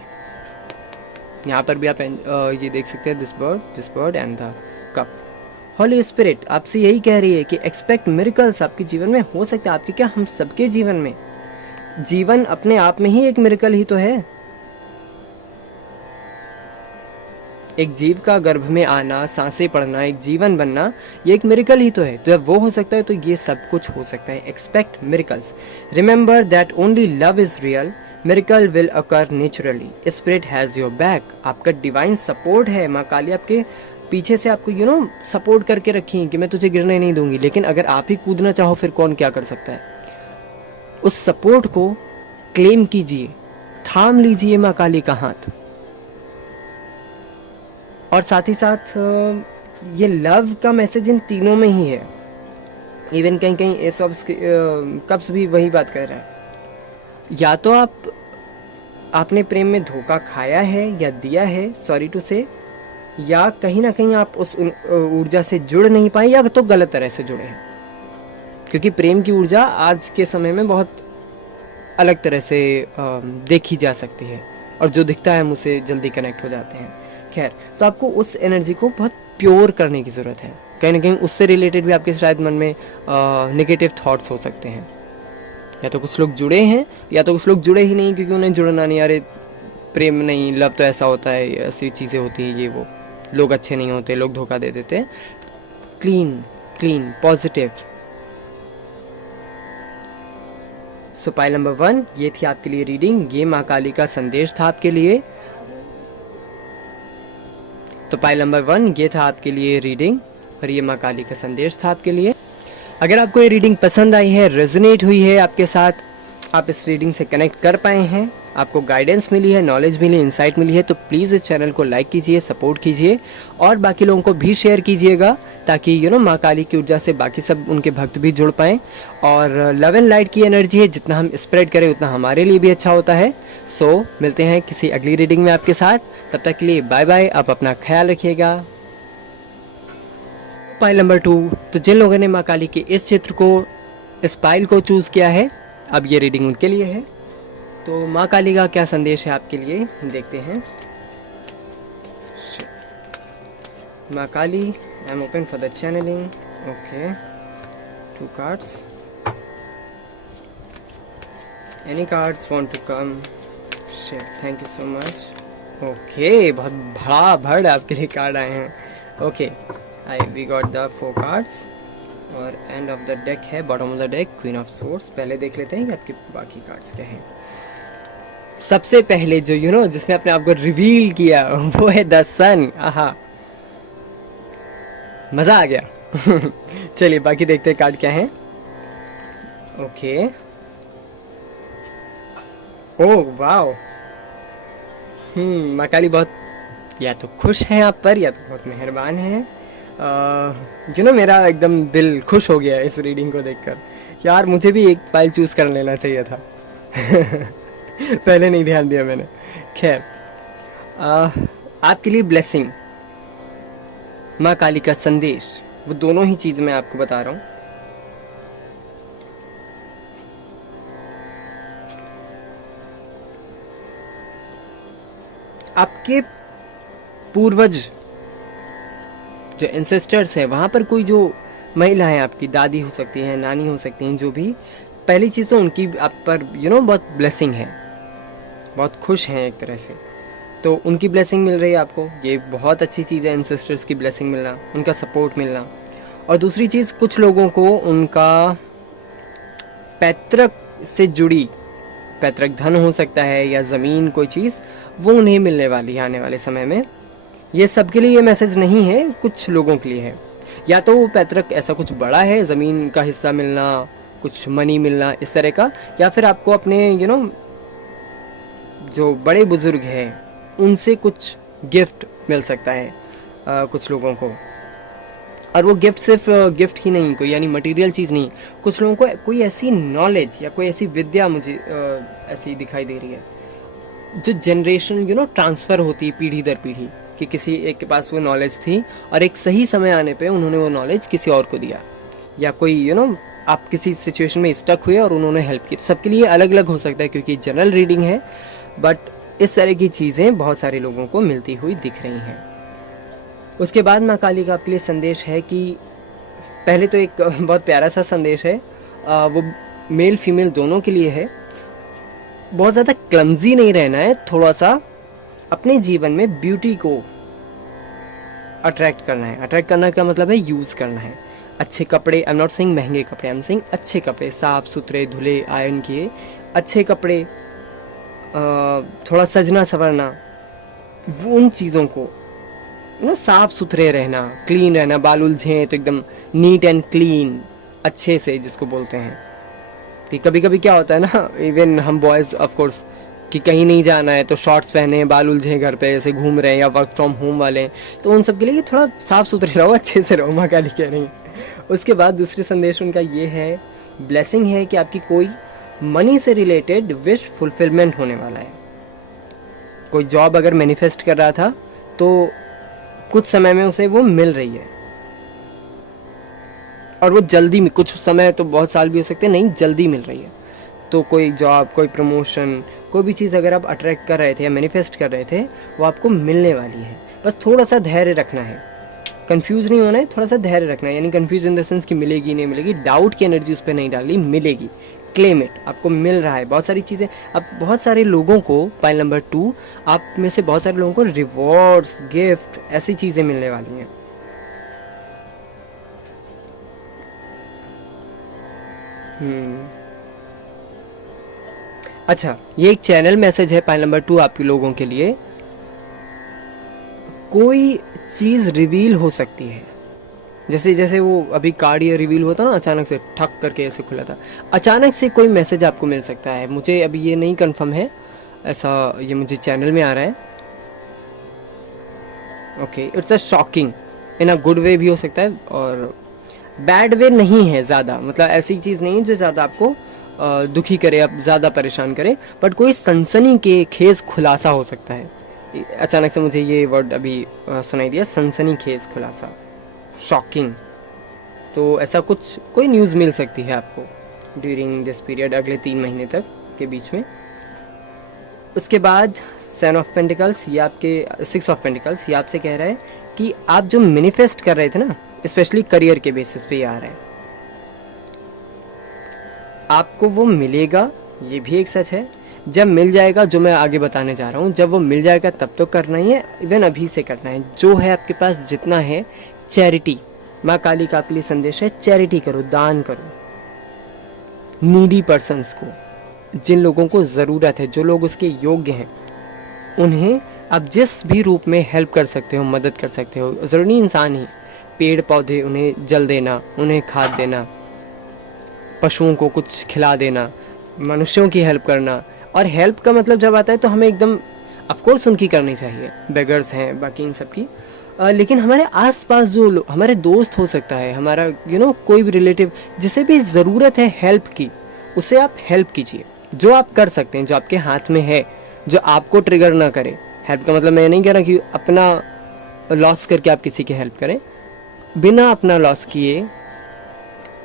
यहाँ पर भी आप ये देख सकते हैं, this bird and the cup. Holi spirit आपसे यही कह रही है कि एक्सपेक्ट मिरेकल्स आपके जीवन में हो सकते हैं। आपके क्या, हम सबके जीवन में। जीवन अपने आप में ही एक मिरेकल ही तो है। एक जीव का गर्भ में आना, सांसें पड़ना, एक जीवन बनना, ये एक मिरेकल ही तो है। तो जब वो हो सकता है तो ये सब कुछ हो सकता है। Expect miracles, remember that only love is real, miracle will occur naturally, spirit has your back. आपका डिवाइन सपोर्ट है, माँ काली आपके पीछे से आपको सपोर्ट करके रखी है कि मैं तुझे गिरने नहीं दूंगी। लेकिन अगर आप ही कूदना चाहो फिर कौन क्या कर सकता है? उस सपोर्ट को क्लेम कीजिए, थाम लीजिए माँ काली का हाथ। और साथ ही साथ ये लव का मैसेज इन तीनों में ही है। इवन कहीं कहीं एस ऑफ कप्स भी वही बात कर रहा है। या तो आपने प्रेम में धोखा खाया है या दिया है, सॉरी टू से, या कहीं ना कहीं आप उस ऊर्जा से जुड़ नहीं पाए या तो गलत तरह से जुड़े हैं, क्योंकि प्रेम की ऊर्जा आज के समय में बहुत अलग तरह से देखी जा सकती है, और जो दिखता है हम उससे जल्दी कनेक्ट हो जाते हैं। खैर, तो आपको उस एनर्जी को बहुत प्योर करने की ज़रूरत है। कहीं ना कहीं उससे रिलेटेड भी आपके शायद मन में नेगेटिव थॉट्स हो सकते हैं। या तो कुछ लोग जुड़े हैं या तो कुछ लोग जुड़े ही नहीं, क्योंकि उन्हें जुड़ना नहीं, अरे प्रेम नहीं, लव तो ऐसा होता है, ऐसी चीज़ें होती हैं, ये वो, लोग अच्छे नहीं होते, लोग धोखा दे देते। Clean positive. सो पाइल नंबर 1 ये थी आपके लिए रीडिंग, ये माँ काली का संदेश था आपके लिए। तो पाइल नंबर 1 ये था आपके लिए रीडिंग और ये माँ काली का संदेश था आपके लिए। अगर आपको ये रीडिंग पसंद आई है, रेजोनेट हुई है आपके साथ, आप इस रीडिंग से कनेक्ट कर पाए हैं, आपको गाइडेंस मिली है, नॉलेज मिली, इंसाइट मिली है, तो प्लीज़ इस चैनल को लाइक कीजिए, सपोर्ट कीजिए और बाकी लोगों को भी शेयर कीजिएगा, ताकि माँ काली की ऊर्जा से बाकी सब उनके भक्त भी जुड़ पाएँ। और लव एंड लाइट की एनर्जी है, जितना हम स्प्रेड करें उतना हमारे लिए भी अच्छा होता है। सो मिलते हैं किसी अगली रीडिंग में आपके साथ, तब तक के लिए बाय बाय, आप अपना ख्याल रखिएगा। पाइल नंबर 2, तो जिन लोगों ने माँ काली के इस चित्र को, इस पाइल को चूज़ किया है, अब ये रीडिंग उनके लिए है। तो माँ काली का क्या संदेश है आपके लिए, देखते हैं। माँ Kali, I am open for the channelling. Okay, 2 cards, any cards want to come, shit, thank you so much. Okay, बहुत बड़ा भड़ आपके लिए कार्ड आए हैं। Okay, we got the 4 cards और एंड ऑफ द डेक है, bottom of the deck queen of swords. पहले देख लेते हैं कि आपके बाकी कार्ड्स क्या हैं। सबसे पहले जो जिसने अपने आप को रिवील किया वो है द सन। आहा, मजा आ गया। चलिए बाकी देखते हैं कार्ड क्या है। ओके, ओह वाओ, माँ काली बहुत या तो खुश हैं आप पर या तो बहुत मेहरबान हैं। मेरा एकदम दिल खुश हो गया इस रीडिंग को देखकर। यार मुझे भी एक फाइल चूज कर लेना चाहिए था। पहले नहीं ध्यान दिया मैंने। खैर, आपके लिए ब्लेसिंग, माँ काली का संदेश, वो दोनों ही चीज मैं आपको बता रहा हूँ। आपके पूर्वज जो एंसेस्टर्स है, वहां पर कोई जो महिला है, आपकी दादी हो सकती है, नानी हो सकती हैं, जो भी, पहली चीज़ तो उनकी आप पर बहुत ब्लेसिंग है, बहुत खुश हैं एक तरह से, तो उनकी ब्लेसिंग मिल रही है आपको, ये बहुत अच्छी चीज़ है। एंसेस्टर्स की ब्लेसिंग मिलना, उनका सपोर्ट मिलना। और दूसरी चीज़, कुछ लोगों को उनका पैतृक से जुड़ी, पैतृक धन हो सकता है या ज़मीन, कोई चीज़, वो उन्हें मिलने वाली है आने वाले समय में। ये सबके लिए ये मैसेज नहीं है, कुछ लोगों के लिए है। या तो वो पैतृक ऐसा कुछ बड़ा है, ज़मीन का हिस्सा मिलना, कुछ मनी मिलना, इस तरह का, या फिर आपको अपने जो बड़े बुजुर्ग हैं उनसे कुछ गिफ्ट मिल सकता है कुछ लोगों को। और वो गिफ्ट सिर्फ गिफ्ट ही नहीं, कोई यानी मटेरियल चीज़ नहीं, कुछ लोगों को कोई ऐसी नॉलेज या कोई ऐसी विद्या मुझे ऐसी दिखाई दे रही है जो जनरेशन ट्रांसफ़र होती है पीढ़ी दर पीढ़ी, कि किसी एक के पास वो नॉलेज थी और एक सही समय आने पे उन्होंने वो नॉलेज किसी और को दिया, या कोई आप किसी सिचुएशन में स्टक हुए और उन्होंने हेल्प की। सबके लिए अलग अलग हो सकता है क्योंकि जनरल रीडिंग है, बट इस तरह की चीज़ें बहुत सारे लोगों को मिलती हुई दिख रही हैं। उसके बाद माँ काली का आपके लिए संदेश है कि पहले तो एक बहुत प्यारा सा संदेश है, वो मेल फीमेल दोनों के लिए है। बहुत ज़्यादा क्लमजी नहीं रहना है, थोड़ा सा अपने जीवन में ब्यूटी को अट्रैक्ट करना है। अट्रैक्ट करना का मतलब है यूज़ करना है। अच्छे कपड़े, आई एम नॉट सेइंग महंगे कपड़े, आई एम सेइंग अच्छे कपड़े, साफ़ सुथरे, धुले, आयरन किए अच्छे कपड़े, थोड़ा सजना संवरना, वो उन चीज़ों को साफ़ सुथरे रहना, क्लीन रहना, बाल उलझे तो एकदम नीट एंड क्लीन, अच्छे से, जिसको बोलते हैं कि कभी कभी क्या होता है ना, इवन हम बॉयज़ ऑफ कोर्स, कि कहीं नहीं जाना है तो शॉर्ट्स पहने, बाल उलझे घर पे ऐसे घूम रहे हैं, या वर्क फ्रॉम होम वाले हैं, तो उन सब के लिए थोड़ा साफ़ सुथरे रहो, अच्छे से रहो, माँ काली कह रही है। उसके बाद दूसरे संदेश उनका ये है, ब्लेसिंग है कि आपकी कोई मनी से रिलेटेड विश फुलफिलमेंट होने वाला है। कोई जॉब अगर मैनिफेस्ट कर रहा था तो कुछ समय में उसे वो मिल रही है, और वो जल्दी में, कुछ समय तो बहुत साल भी हो सकते हैं, नहीं जल्दी मिल रही है। तो कोई जॉब, कोई प्रमोशन, कोई भी चीज़ अगर आप अट्रैक्ट कर रहे थे या मैनिफेस्ट कर रहे थे, वो आपको मिलने वाली है। बस थोड़ा सा धैर्य रखना है, कंफ्यूज नहीं होना है, थोड़ा सा धैर्य रखना है। यानी कंफ्यूज इन द सेंस कि मिलेगी नहीं मिलेगी, डाउट की एनर्जी उस पर नहीं डालनी, मिलेगी, क्लेम इट, आपको मिल रहा है। बहुत सारी चीज़ें, अब बहुत सारे लोगों को, पाइल नंबर 2, आप में से बहुत सारे लोगों को रिवॉर्ड्स, गिफ्ट, ऐसी चीज़ें मिलने वाली हैं। अच्छा, ये एक चैनल मैसेज है पाइल नंबर 2 आपके लोगों के लिए। कोई चीज़ रिवील हो सकती है, जैसे जैसे वो अभी कार्ड ये रिवील होता ना, अचानक से ठक करके ऐसे खुला था, अचानक से कोई मैसेज आपको मिल सकता है। मुझे अभी ये नहीं कंफर्म है, ऐसा ये मुझे चैनल में आ रहा है। Okay, it's a shocking, in a good way भी हो सकता है और बैड वे नहीं है ज़्यादा, मतलब ऐसी चीज़ नहीं है जो ज़्यादा आपको दुखी करे, आप ज़्यादा परेशान करे, बट कोई सनसनी के खेज खुलासा हो सकता है। अचानक से मुझे ये वर्ड अभी सुनाई दिया, सनसनी खेज खुलासा, शॉकिंग। तो ऐसा कुछ, कोई न्यूज़ मिल सकती है आपको ड्यूरिंग दिस पीरियड, अगले 3 महीने तक के बीच में। उसके बाद 7 ऑफ पेंटिकल्स, ये आपके 6 ऑफ पेंटिकल्स, ये आपसे कह रहा है कि आप जो मैनिफेस्ट कर रहे थे ना, स्पेशली करियर के बेसिस पे ये आ रहा है, आपको वो मिलेगा, ये भी एक सच है। जब मिल जाएगा, जो मैं आगे बताने जा रहा हूँ, जब वो मिल जाएगा तब तो करना ही है, इवन अभी से करना है। जो है आपके पास, जितना है, चैरिटी, माँ काली का आपके लिए संदेश है, चैरिटी करो, दान करो, नीडी पर्सन्स को, जिन लोगों को ज़रूरत है, जो लोग उसके योग्य हैं, उन्हें आप जिस भी रूप में हेल्प कर सकते हो, मदद कर सकते हो। ज़रूरी इंसान ही, पेड़ पौधे, उन्हें जल देना, उन्हें खाद देना, पशुओं को कुछ खिला देना, मनुष्यों की हेल्प करना। और हेल्प का मतलब जब आता है तो हमें एकदम ऑफकोर्स उनकी करनी चाहिए, बेगर्स हैं, बाकी इन सब की, लेकिन हमारे आसपास जो हमारे दोस्त हो सकता है, हमारा कोई भी रिलेटिव जिसे भी ज़रूरत है हेल्प की, उसे आप हेल्प कीजिए, जो आप कर सकते हैं, जो आपके हाथ में है, जो आपको ट्रिगर ना करे। हेल्प का मतलब मैं नहीं कह रहा कि अपना लॉस करके आप किसी की हेल्प करें, बिना अपना लॉस किए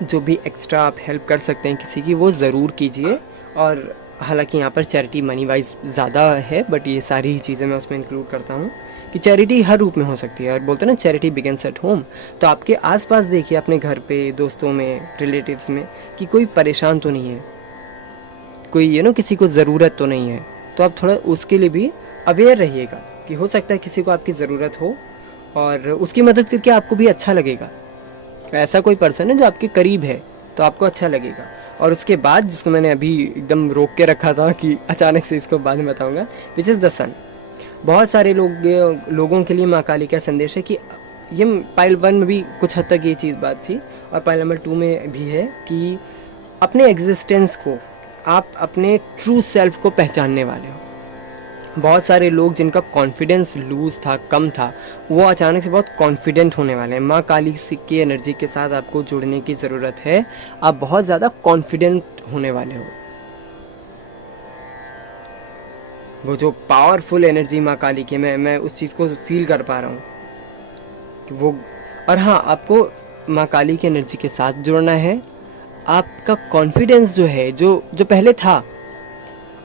जो भी एक्स्ट्रा आप हेल्प कर सकते हैं किसी की, वो ज़रूर कीजिए। और हालांकि यहाँ पर चैरिटी मनी वाइज ज़्यादा है, बट ये सारी चीज़ें मैं उसमें इंक्लूड करता हूँ कि चैरिटी हर रूप में हो सकती है। और बोलते हैं ना, चैरिटी बिगिंस एट होम। तो आपके आसपास देखिए, अपने घर पे, दोस्तों में, रिलेटिव्स में, कि कोई परेशान तो नहीं है, कोई किसी को ज़रूरत तो नहीं है। तो आप थोड़ा उसके लिए भी अवेयर रहिएगा कि हो सकता है किसी को आपकी ज़रूरत हो, और उसकी मदद करके आपको भी अच्छा लगेगा। ऐसा कोई पर्सन है जो आपके करीब है तो आपको अच्छा लगेगा। और उसके बाद, जिसको मैंने अभी एकदम रोक के रखा था कि अचानक से इसको बाद में बताऊंगा, विच इज़ द सन। बहुत सारे लोगों के लिए माँ काली का संदेश है कि ये पाइल 1 में भी कुछ हद तक ये चीज़ बात थी, और पाइल नंबर 2 में भी है कि अपने एग्जिस्टेंस को, आप अपने ट्रू सेल्फ को पहचानने वाले हो। बहुत सारे लोग जिनका कॉन्फिडेंस लूज था, कम था, वो अचानक से बहुत कॉन्फिडेंट होने वाले हैं। माँ काली की एनर्जी के साथ आपको जुड़ने की ज़रूरत है, आप बहुत ज़्यादा कॉन्फिडेंट होने वाले हो। वो जो पावरफुल एनर्जी माँ काली की, मैं उस चीज़ को फील कर पा रहा हूँ कि वो। और हाँ, आपको माँ काली की एनर्जी के साथ जुड़ना है। आपका कॉन्फिडेंस जो है, जो पहले था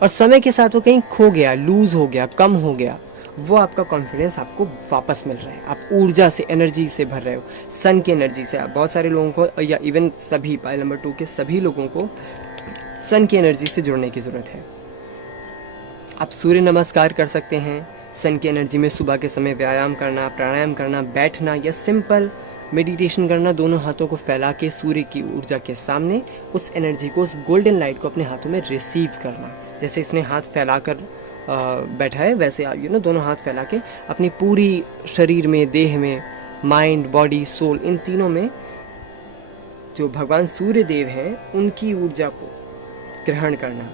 और समय के साथ वो कहीं खो गया, लूज हो गया, कम हो गया, वो आपका कॉन्फिडेंस आपको वापस मिल रहा है। आप ऊर्जा से, एनर्जी से भर रहे हो, सन की एनर्जी से। आप बहुत सारे लोगों को, या इवन सभी पाइल नंबर 2 के सभी लोगों को सन की एनर्जी से जुड़ने की ज़रूरत है। आप सूर्य नमस्कार कर सकते हैं सन की एनर्जी में, सुबह के समय व्यायाम करना, प्राणायाम करना, बैठना, या सिंपल मेडिटेशन करना, दोनों हाथों को फैला के सूर्य की ऊर्जा के सामने उस एनर्जी को, उस गोल्डन लाइट को अपने हाथों में रिसीव करना। जैसे इसने हाथ फैला कर बैठा है, वैसे दोनों हाथ फैला के अपनी पूरी शरीर में, देह में, माइंड, बॉडी, सोल, इन तीनों में जो भगवान सूर्य देव हैं, उनकी ऊर्जा को ग्रहण करना।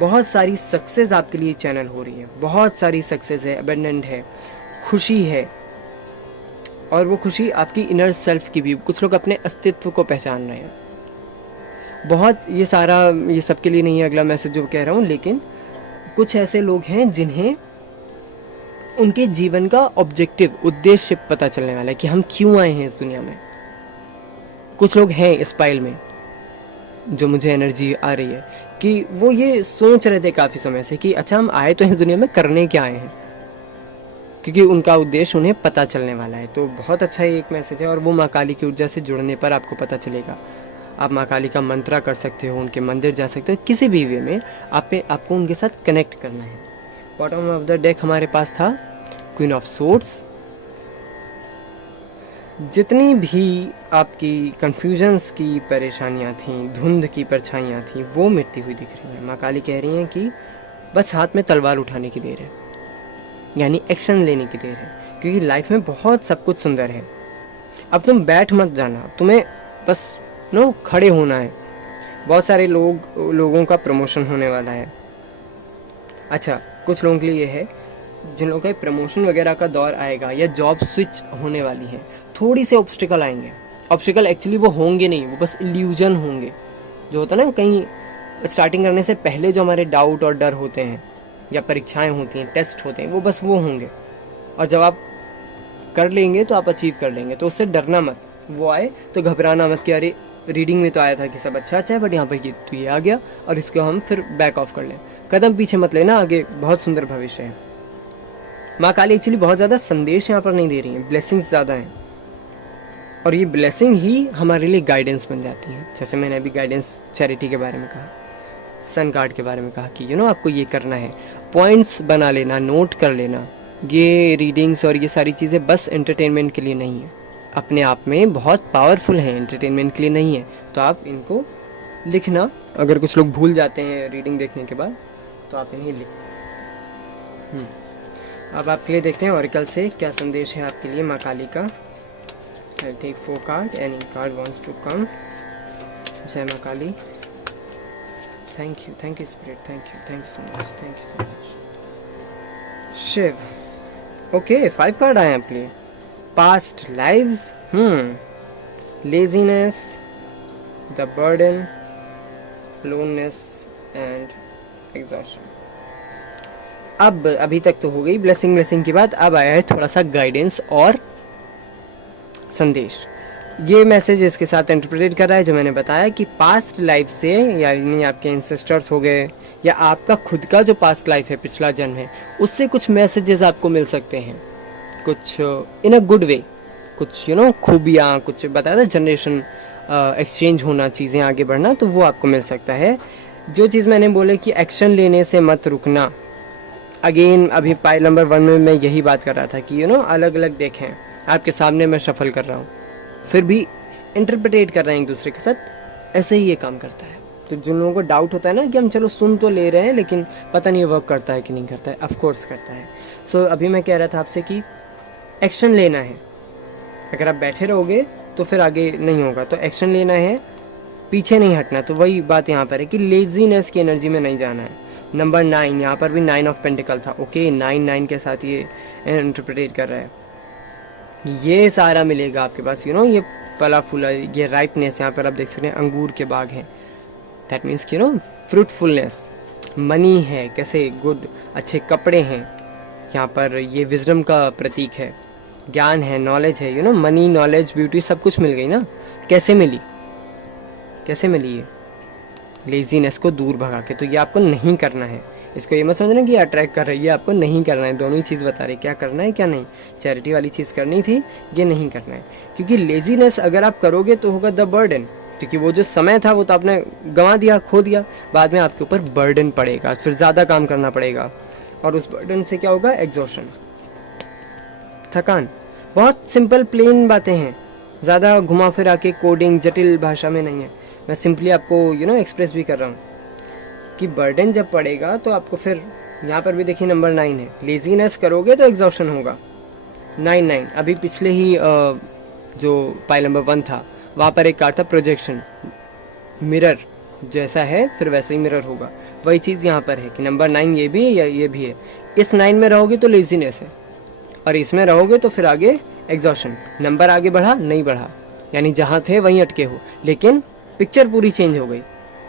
बहुत सारी सक्सेस आपके लिए चैनल हो रही है, बहुत सारी सक्सेस है, अबेंडेंट है, खुशी है, और वो खुशी आपकी इनर सेल्फ की भी। कुछ लोग अपने अस्तित्व को पहचान रहे हैं। बहुत ये सारा ये सबके लिए नहीं है अगला मैसेज जो कह रहा हूँ, लेकिन कुछ ऐसे लोग हैं जिन्हें उनके जीवन का ऑब्जेक्टिव, उद्देश्य पता चलने वाला है कि हम क्यों आए हैं इस दुनिया में। कुछ लोग हैं इस पाइल में जो मुझे एनर्जी आ रही है कि वो ये सोच रहे थे काफ़ी समय से कि अच्छा हम आए तो इस दुनिया में करने क्या आए हैं, क्योंकि उनका उद्देश्य उन्हें पता चलने वाला है। तो बहुत अच्छा ही एक मैसेज है, और वो माँ काली की ऊर्जा से जुड़ने पर आपको पता चलेगा। आप माँ काली का मंत्रा कर सकते हो, उनके मंदिर जा सकते हो, किसी भी वे में आपको उनके साथ कनेक्ट करना है। बॉटम ऑफ द डेक हमारे पास था क्वीन ऑफ सोर्ड्स। जितनी भी आपकी कन्फ्यूजन्स की परेशानियाँ थीं, धुंध की परछाइयाँ थीं, वो मिटती हुई दिख रही हैं। माँ काली कह रही हैं कि बस हाथ में तलवार उठाने की देर है, यानी एक्शन लेने की देर है, क्योंकि लाइफ में बहुत सब कुछ सुंदर है। अब तुम बैठ मत जाना, तुम्हें बस खड़े होना है। बहुत सारे लोगों का प्रमोशन होने वाला है। अच्छा, कुछ लोगों के लिए ये है जिन लोगों का प्रमोशन वगैरह का दौर आएगा या जॉब स्विच होने वाली है, थोड़ी से ऑब्स्टिकल आएंगे। ऑब्स्टिकल एक्चुअली वो होंगे नहीं, वो बस इल्यूजन होंगे। जो होता है ना, कहीं स्टार्टिंग करने से पहले जो हमारे डाउट और डर होते हैं या परीक्षाएं होती हैं, टेस्ट होते हैं, वो बस वो होंगे। और जब आप कर लेंगे तो आप अचीव कर लेंगे। तो उससे डरना मत। वो आए तो घबराना मत कि अरे रीडिंग में तो आया था कि सब अच्छा है, बट यहाँ पर ये आ गया और इसको हम फिर बैक ऑफ कर लें। कदम पीछे मत लेना, आगे बहुत सुंदर भविष्य है। माँ काली एक्चुअली बहुत ज़्यादा संदेश यहाँ पर नहीं दे रही हैं, ब्लेसिंग्स ज़्यादा हैं, और ये ब्लेसिंग ही हमारे लिए गाइडेंस बन जाती है। जैसे मैंने अभी गाइडेंस चैरिटी के बारे में कहा, सन कार्ड के बारे में कहा कि आपको ये करना है। पॉइंट्स बना लेना, नोट कर लेना। ये रीडिंग्स और ये सारी चीज़ें बस एंटरटेनमेंट के लिए नहीं है, अपने आप में बहुत पावरफुल हैं, एंटरटेनमेंट के लिए नहीं है। तो आप इनको लिखना। अगर कुछ लोग भूल जाते हैं रीडिंग देखने के बाद, तो आप इन्हें लिख। अब आपके लिए देखते हैं ऑरिकल से क्या संदेश है आपके लिए माँ काली का। I'll take 4 cards. Any card wants to come. जय माँ Kali. Thank you spirit. Thank you so much. Shiv. Okay, 5 card आए आपके लिए। Past lives, laziness, the burden, loneliness and exhaustion. अब अभी तक तो हो गई ब्लेसिंग की बात। अब आया है थोड़ा सा गाइडेंस और संदेश। ये मैसेज इसके साथ इंटरप्रेट कर रहा है जो मैंने बताया कि पास्ट लाइफ से, यानी आपके एंसेस्टर्स हो गए या आपका खुद का जो पास्ट लाइफ है, पिछला जन्म है, उससे कुछ मैसेजेस आपको मिल सकते हैं। कुछ इन अ गुड वे, कुछ खूबियाँ, कुछ बताया था जनरेशन एक्सचेंज होना, चीज़ें आगे बढ़ना, तो वो आपको मिल सकता है। जो चीज़ मैंने बोले कि एक्शन लेने से मत रुकना। अगेन अभी पाइल नंबर 1 में मैं यही बात कर रहा था कि अलग अलग देखें। आपके सामने मैं शफल कर रहा हूँ, फिर भी इंटरप्रेट कर रहे हैं एक दूसरे के साथ। ऐसे ही ये काम करता है। तो जिन लोगों को डाउट होता है ना कि हम चलो सुन तो ले रहे हैं लेकिन पता नहीं वर्क करता है कि नहीं करता है, ऑफकोर्स करता है। सो अभी मैं कह रहा था आपसे कि एक्शन लेना है। अगर आप बैठे रहोगे तो फिर आगे नहीं होगा, तो एक्शन लेना है, पीछे नहीं हटना। तो वही बात यहाँ पर है कि लेजीनेस की एनर्जी में नहीं जाना है। नंबर 9, यहाँ पर भी 9 ऑफ पेंटिकल था। ओके, 9 के साथ ये इंटरप्रेट कर रहा है। ये सारा मिलेगा आपके पास, ये फला फूला, ये राइपनेस। यहाँ पर आप देख सकते हैं अंगूर के बाग हैं। दैट मीन्स कि फ्रूटफुलनेस, मनी है, कैसे गुड, अच्छे कपड़े हैं। यहाँ पर ये विजडम का प्रतीक है, ज्ञान है, नॉलेज है। मनी, नॉलेज, ब्यूटी सब कुछ मिल गई ना। कैसे मिली ये? लेजीनेस को दूर भगा के। तो ये आपको नहीं करना है। इसको ये मत समझना कि अट्रैक्ट कर रही है, आपको नहीं करना है। दोनों ही चीज़ बता रही, क्या करना है क्या नहीं। चैरिटी वाली चीज़ करनी थी, ये नहीं करना है। क्योंकि लेजीनेस अगर आप करोगे तो होगा द बर्डन, क्योंकि वो जो समय था वो तो आपने गंवा दिया, खो दिया। बाद में आपके ऊपर बर्डन पड़ेगा, फिर ज़्यादा काम करना पड़ेगा, और उस बर्डन से क्या होगा? एग्जॉशन, थकान। बहुत सिंपल प्लेन बातें हैं, ज़्यादा घुमा फिरा के कोडिंग जटिल भाषा में नहीं है। मैं सिंपली आपको एक्सप्रेस भी कर रहा हूँ कि बर्डन जब पड़ेगा तो आपको फिर, यहाँ पर भी देखिए नंबर 9 है। लेजीनेस करोगे तो एग्जॉशन होगा। 9 अभी पिछले ही जो पाइल नंबर 1 था वहाँ पर एक कार्ड था प्रोजेक्शन, मिरर। जैसा है फिर वैसे ही मिरर होगा। वही चीज़ यहाँ पर है कि नंबर 9 ये भी है या ये भी है। इस 9 में रहोगे तो लेजीनेस है, और इसमें रहोगे तो फिर आगे एग्जॉशन, नंबर आगे बढ़ा नहीं बढ़ा, यानी जहाँ थे वहीं अटके हो, लेकिन पिक्चर पूरी चेंज हो गई।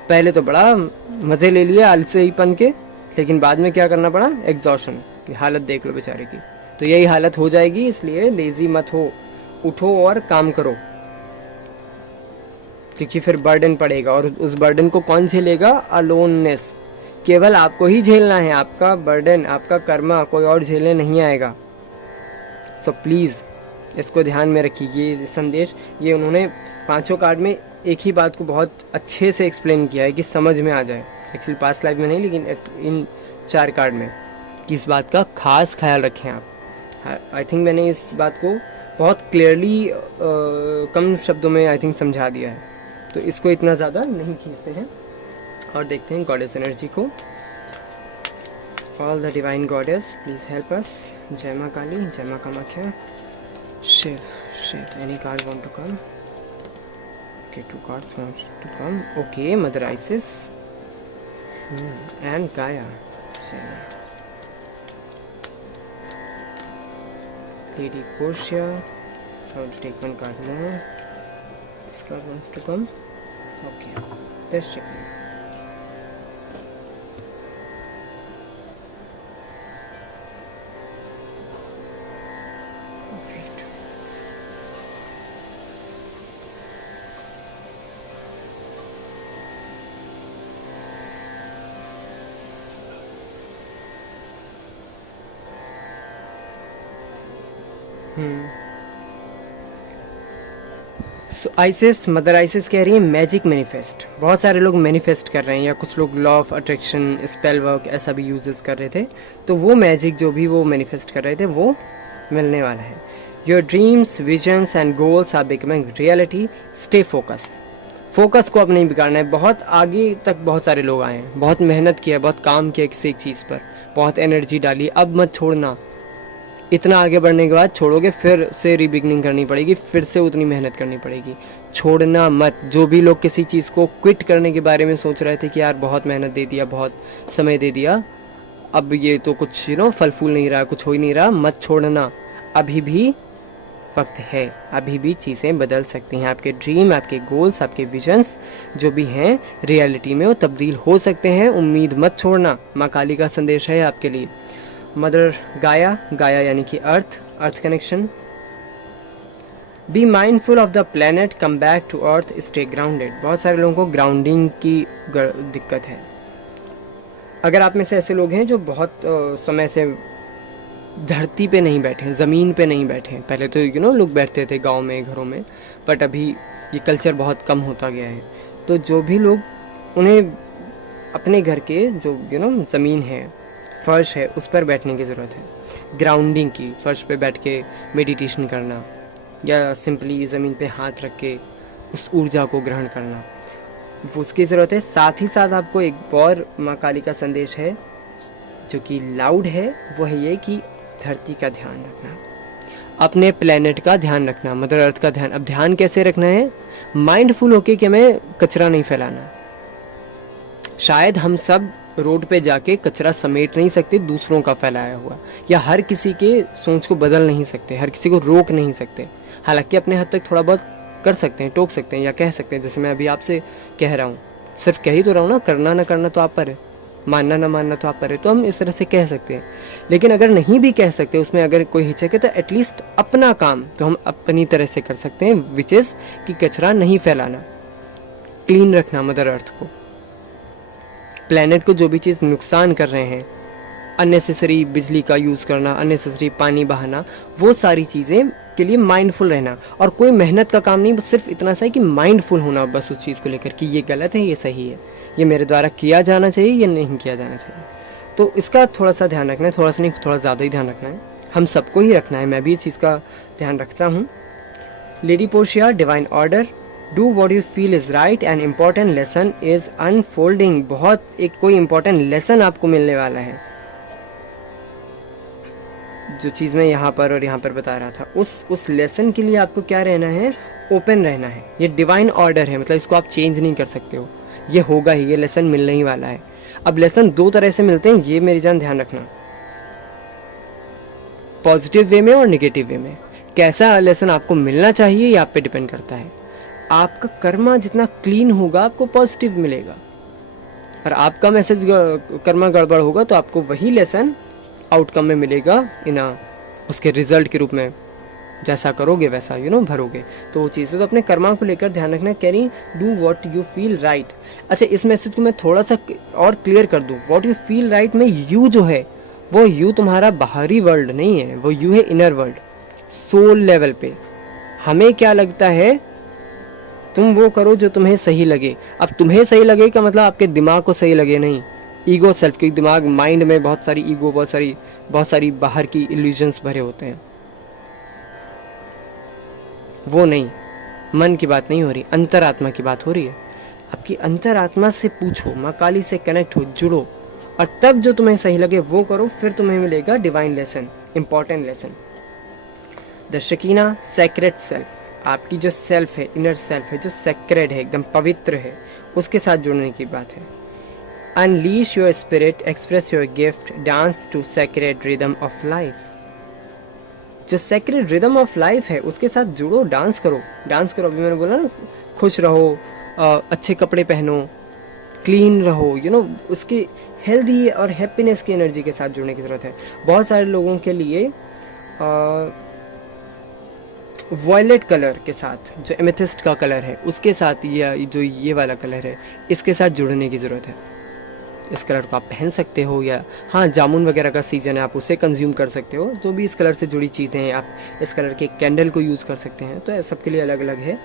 पहले तो बड़ा मज़े ले लिए आलसेपन के, लेकिन बाद में क्या करना पड़ा, एग्जॉशन की हालत देख लो बेचारे की। तो यही हालत हो जाएगी, इसलिए लेज़ी मत हो, उठो और काम करो, क्योंकि फिर बर्डन पड़ेगा, और उस बर्डन को कौन झेलेगा, अलोननेस, केवल आपको ही झेलना है, आपका बर्डन, आपका कर्मा कोई और झेलने नहीं आएगा। सो प्लीज़ इसको ध्यान में रखिए, ये संदेश, ये उन्होंने 5 कार्ड में एक ही बात को बहुत अच्छे से एक्सप्लेन किया है कि समझ में आ जाए। एक्चुअली पास्ट लाइफ में नहीं, लेकिन इन 4 कार्ड में, कि इस बात का खास ख्याल रखें आप। आई थिंक मैंने इस बात को बहुत क्लियरली कम शब्दों में आई थिंक समझा दिया है, तो इसको इतना ज़्यादा नहीं खींचते हैं और देखते हैं गॉडेस एनर्जी को। All the divine goddess please help us. जय माँ काली, जय माँ Kamakhya, Shiv, Shiv, any card want to come? Okay, 2 cards wants to come. Okay, Mother Isis and Gaia. Lady Portia. I want to take 1 card more. This card wants to come. Okay, let's check it. Perfect. So ISIS, mother ISIS कह रही है magic manifest. बहुत सारे लोग manifest कर रहे हैं, या कुछ लोग law of attraction, spell work ऐसा भी यूजेस कर रहे थे। तो वो मैजिक जो भी वो मैनिफेस्ट कर रहे थे वो मिलने वाला है। Your dreams, visions and goals are becoming reality, stay focus. Focus को अब नहीं बिगाड़ना है। बहुत आगे तक बहुत सारे लोग आए हैं, बहुत मेहनत किया, बहुत काम किया किसी एक चीज़ पर, बहुत एनर्जी डाली, अब मत छोड़ना। इतना आगे बढ़ने के बाद छोड़ोगे, फिर से रीबिगनिंग करनी पड़ेगी, फिर से उतनी मेहनत करनी पड़ेगी। छोड़ना मत। जो भी लोग किसी चीज़ को क्विट करने के बारे में सोच रहे थे कि यार बहुत मेहनत दे दिया, बहुत समय दे दिया, अब ये तो कुछ फल फूल नहीं रहा, कुछ हो ही नहीं रहा, मत छोड़ना। अभी भी वक्त है, अभी भी चीज़ें बदल सकती हैं। आपके ड्रीम, आपके गोल्स, आपके विजन्स जो भी हैं रियलिटी में वो तब्दील हो सकते हैं। उम्मीद मत छोड़ना। माँ काली का संदेश है आपके लिए। मदर गाया, गाया यानी कि earth, earth connection. Be mindful of the planet, come back to earth, stay grounded. बहुत सारे लोगों को ग्राउंडिंग की दिक्कत है। अगर आप में से ऐसे लोग हैं जो बहुत समय से धरती पे नहीं बैठे, ज़मीन पे नहीं बैठे, पहले तो लोग बैठते थे गांव में, घरों में, बट अभी ये कल्चर बहुत कम होता गया है। तो जो भी लोग, उन्हें अपने घर के जो ज़मीन है, फर्श है, उस पर बैठने की ज़रूरत है। ग्राउंडिंग की, फर्श पे बैठ के मेडिटेशन करना, या सिंपली ज़मीन पे हाथ रख के उस ऊर्जा को ग्रहण करना, वो उसकी ज़रूरत है। साथ ही साथ आपको एक और माँ काली का संदेश है जो कि लाउड है, वो है ये कि धरती का ध्यान रखना, अपने प्लेनेट का ध्यान रखना, मदर अर्थ का ध्यान। अब ध्यान कैसे रखना है? माइंडफुल होके कि हमें कचरा नहीं फैलाना। शायद हम सब रोड पे जाके कचरा समेट नहीं सकते दूसरों का फैलाया हुआ, या हर किसी के सोच को बदल नहीं सकते, हर किसी को रोक नहीं सकते। हालांकि अपने हद तक थोड़ा बहुत कर सकते हैं, टोक सकते हैं या कह सकते हैं, जैसे मैं अभी आपसे कह रहा हूँ। सिर्फ कह ही तो रहा हूँ ना, करना ना करना तो आप पर है, मानना ना मानना तो आप पर है। तो हम इस तरह से कह सकते हैं। लेकिन अगर नहीं भी कह सकते, उसमें अगर कोई हिचक है, तो एटलीस्ट अपना काम तो हम अपनी तरह से कर सकते हैं, विच इज़ कि कचरा नहीं फैलाना, क्लीन रखना मदर अर्थ को, प्लेनेट को। जो भी चीज़ नुकसान कर रहे हैं, अननेसेसरी बिजली का यूज़ करना, अननेसेसरी पानी बहाना, वो सारी चीज़ें के लिए माइंडफुल रहना। और कोई मेहनत का काम नहीं, बस सिर्फ इतना सा है कि माइंडफुल होना बस उस चीज़ को लेकर कि ये गलत है, ये सही है, ये मेरे द्वारा किया जाना चाहिए या नहीं किया जाना चाहिए। तो इसका थोड़ा सा ध्यान रखना है, थोड़ा सा नहीं, थोड़ा ज़्यादा ही ध्यान रखना है। हम सबको ही रखना है, मैं भी इस चीज़ का ध्यान रखता हूँ। Lady Portia, divine order, do what you feel is right, an important lesson is unfolding. बहुत एक कोई इम्पॉर्टेंट लेसन आपको मिलने वाला है। जो चीज़ मैं यहाँ पर और यहाँ पर बता रहा था, उस लेसन के लिए आपको क्या रहना है? ओपन रहना है। ये डिवाइन ऑर्डर है, मतलब इसको आप चेंज नहीं कर सकते हो, ये होगा ही, ये लेसन मिलने ही वाला है। अब लेसन 2 तरह से मिलते हैं, ये मेरी जान ध्यान रखना, पॉजिटिव वे में और नेगेटिव वे में। कैसा लेसन आपको मिलना चाहिए ये आप पे डिपेंड करता है। आपका कर्मा जितना क्लीन होगा आपको पॉजिटिव मिलेगा, और आपका मैसेज कर्मा गड़बड़ होगा तो आपको वही लेसन आउटकम में मिलेगा इन उसके रिजल्ट के रूप में। जैसा करोगे वैसा भरोगे। तो वो चीज़ है, तो अपने कर्मा को लेकर ध्यान रखना। Carry do what you feel right. अच्छा, इस मैसेज को मैं थोड़ा सा और क्लियर कर दूँ। वॉट यू फील राइट में यू जो है वो यू तुम्हारा बाहरी वर्ल्ड नहीं है, वो यू है इनर वर्ल्ड, सोल लेवल पे। हमें क्या लगता है तुम वो करो जो तुम्हें सही लगे। अब तुम्हें सही लगे का मतलब आपके दिमाग को सही लगे नहीं, ईगो सेल्फ के दिमाग माइंड में बहुत सारी ईगो, बहुत सारी बाहर की इल्यूजन्स भरे होते हैं। वो नहीं, मन की बात नहीं हो रही, अंतरात्मा की बात हो रही है। आपकी अंतरात्मा से पूछो, माँ काली से कनेक्ट हो, जुड़ो, और तब जो तुम्हें सही लगे वो करो, फिर तुम्हें मिलेगा divine lesson, important lesson. The Shekinah secret self, आपकी जो सेल्फ है, इनर सेल्फ है, जो सेक्रेड है, एकदम पवित्र है, उसके साथ जुड़ने की बात है। Unleash your spirit, express your gift, dance to sacred rhythm of life. जो सेक्रेड रिदम ऑफ लाइफ है उसके साथ जुड़ो, डांस करो, डांस करो। अभी मैंने बोला ना, खुश रहो, अच्छे कपड़े पहनो, क्लीन रहो, उसकी हेल्दी और हैप्पीनेस की एनर्जी के साथ जुड़ने की ज़रूरत है। बहुत सारे लोगों के लिए वॉयलेट कलर के साथ, जो एमेथिस्ट का कलर है उसके साथ, या जो ये वाला कलर है इसके साथ जुड़ने की ज़रूरत है। इस कलर को आप पहन सकते हो, या हाँ, जामुन वगैरह का सीज़न है, आप उसे कंज्यूम कर सकते हो। जो भी इस कलर से जुड़ी चीज़ें हैं, आप इस कलर के कैंडल को यूज़ कर सकते हैं। तो सबके लिए अलग अलग है।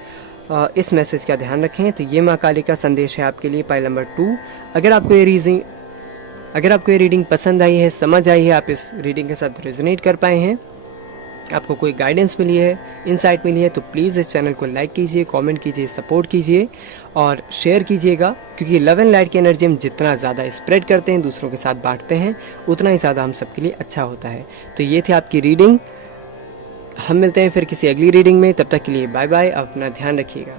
इस मैसेज का ध्यान रखें। तो ये माँ काली का संदेश है आपके लिए, पाइल नंबर 2। अगर आपको ये रीडिंग पसंद आई है, समझ आई है, आप इस रीडिंग के साथ रेजोनेट कर पाए हैं, आपको कोई गाइडेंस मिली है, इनसाइट मिली है, तो प्लीज़ इस चैनल को लाइक कीजिए, कमेंट कीजिए, सपोर्ट कीजिए और शेयर कीजिएगा। क्योंकि लव एंड लाइट की एनर्जी हम जितना ज़्यादा स्प्रेड करते हैं, दूसरों के साथ बांटते हैं, उतना ही ज़्यादा हम सबके लिए अच्छा होता है। तो ये थी आपकी रीडिंग। हम मिलते हैं फिर किसी अगली रीडिंग में। तब तक के लिए बाय बाय, अपना ध्यान रखिएगा।